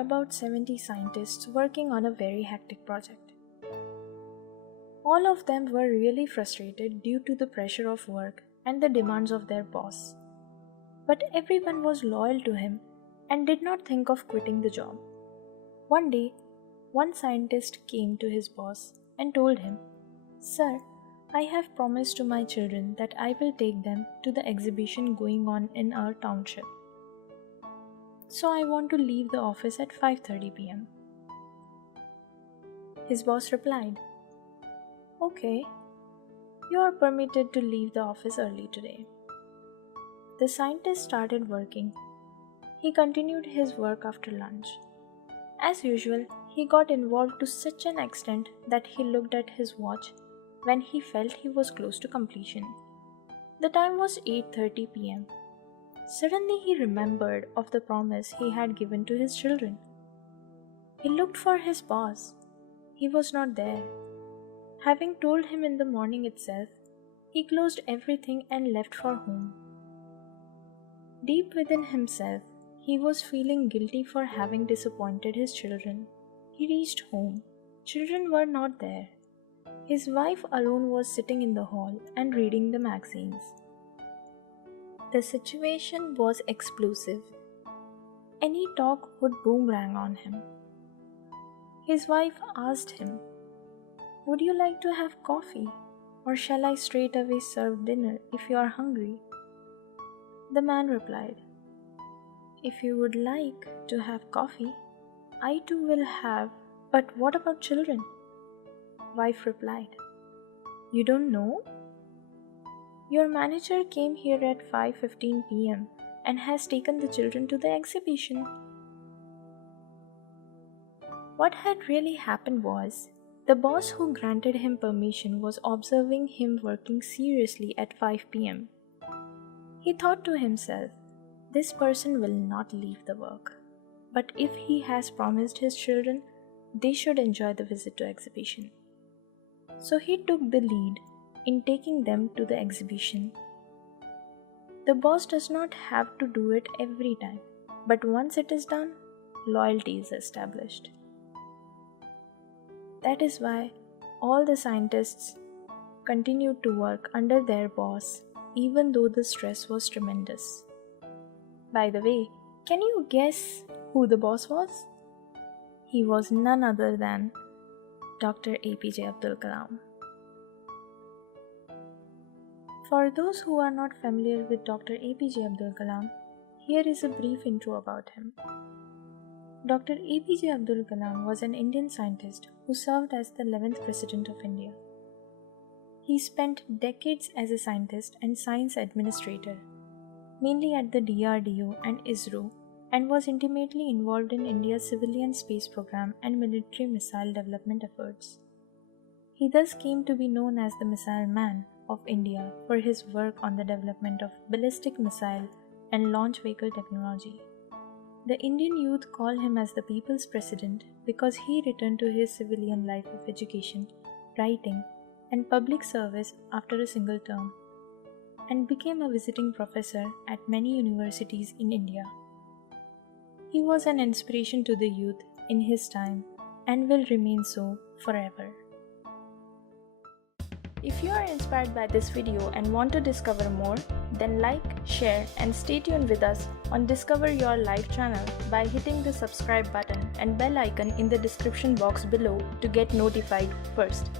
about 70 scientists working on a very hectic project. All of them were really frustrated due to the pressure of work and the demands of their boss. But everyone was loyal to him and did not think of quitting the job. One day, one scientist came to his boss and told him, "Sir, I have promised to my children that I will take them to the exhibition going on in our township. So I want to leave the office at 5:30 p.m. His boss replied, "Okay, you are permitted to leave the office early today." The scientist started working. He continued his work after lunch. As usual, he got involved to such an extent that he looked at his watch when he felt he was close to completion. The time was 8:30 p.m. Suddenly he remembered of the promise he had given to his children. He looked for his boss. He was not there. Having told him in the morning itself, he closed everything and left for home. Deep within himself, he was feeling guilty for having disappointed his children. He reached home. Children were not there. His wife alone was sitting in the hall and reading the magazines. The situation was explosive. Any talk would boomerang on him. His wife asked him, "Would you like to have coffee, or shall I straight away serve dinner if you are hungry?" The man replied, "If you would like to have coffee, I too will have, but what about children?" Wife replied, "You don't know? Your manager came here at 5:15 p.m. and has taken the children to the exhibition." What had really happened was, the boss who granted him permission was observing him working seriously at 5 p.m. He thought to himself, this person will not leave the work. But if he has promised his children, they should enjoy the visit to exhibition. So he took the lead in taking them to the exhibition. The boss does not have to do it every time, but once it is done, loyalty is established. That is why all the scientists continued to work under their boss, even though the stress was tremendous. By the way, can you guess who the boss was? He was none other than Dr. APJ Abdul Kalam. For those who are not familiar with Dr. APJ Abdul Kalam, here is a brief intro about him. Dr. APJ Abdul Kalam was an Indian scientist who served as the 11th President of India. He spent decades as a scientist and science administrator, mainly at the DRDO and ISRO, and was intimately involved in India's civilian space program and military missile development efforts. He thus came to be known as the Missile Man of India for his work on the development of ballistic missile and launch vehicle technology. The Indian youth call him as the People's President because he returned to his civilian life of education, writing, and public service after a single term, and became a visiting professor at many universities in India. He was an inspiration to the youth in his time and will remain so forever. If you are inspired by this video and want to discover more, then like, share and stay tuned with us on Discover Your Life channel by hitting the subscribe button and bell icon in the description box below to get notified first.